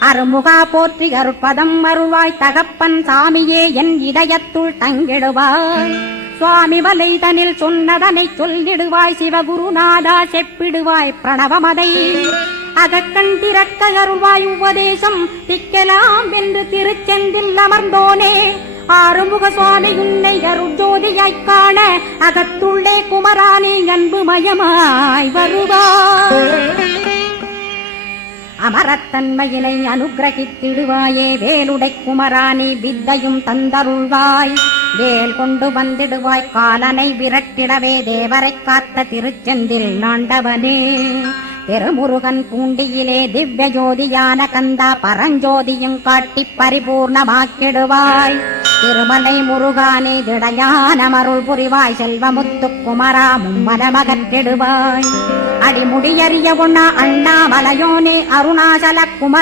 அருமுகா போற்றி அருட்பதம் அருள்வாய் தகப்பன் சாமியே என் இதயத்துள் தங்கிடுவாய். சுவாமி வலைதனில் சொன்னதனை சொல்லிடுவாய். சிவகுருநாதா செப்பிடுவாய் பிரணவமதை அகக்கண் திறக்க அருள்வாய். உபதேசம் திக்கலாம் என்று திருச்செந்தில் அமர்ந்தோனே ஆறுமுக சுவாமி உன்னை அருட்ஜோதியாய்க் காண அகத்துள்ளே குமரானி அன்புமயமாய் வருவாய். அமரத்தன்மையினை அனுகிரகித்திடுவாயே வேலுடை குமரானி வித்தையும் தந்தருள்வாய். வேல் கொண்டு வந்திடுவாய் காலனை விரட்டிடவே தேவரை காத்த திருச்செந்தில் ஆண்டவனே. திருமுருகன் பூண்டியிலே திவ்ய ஜோதியான கந்தா பரஞ்சோதியும் காட்டி பரிபூர்ணமாக்கிடுவாய். திருமலை முருகானே திடையான மருள் புரிவாய். செல்வமுத்து குமரா மும்மனமகற்றிடுவாய். அடிமுடியறிய உண்ணா அண்ணாமலையோனே அருணாசல குமரா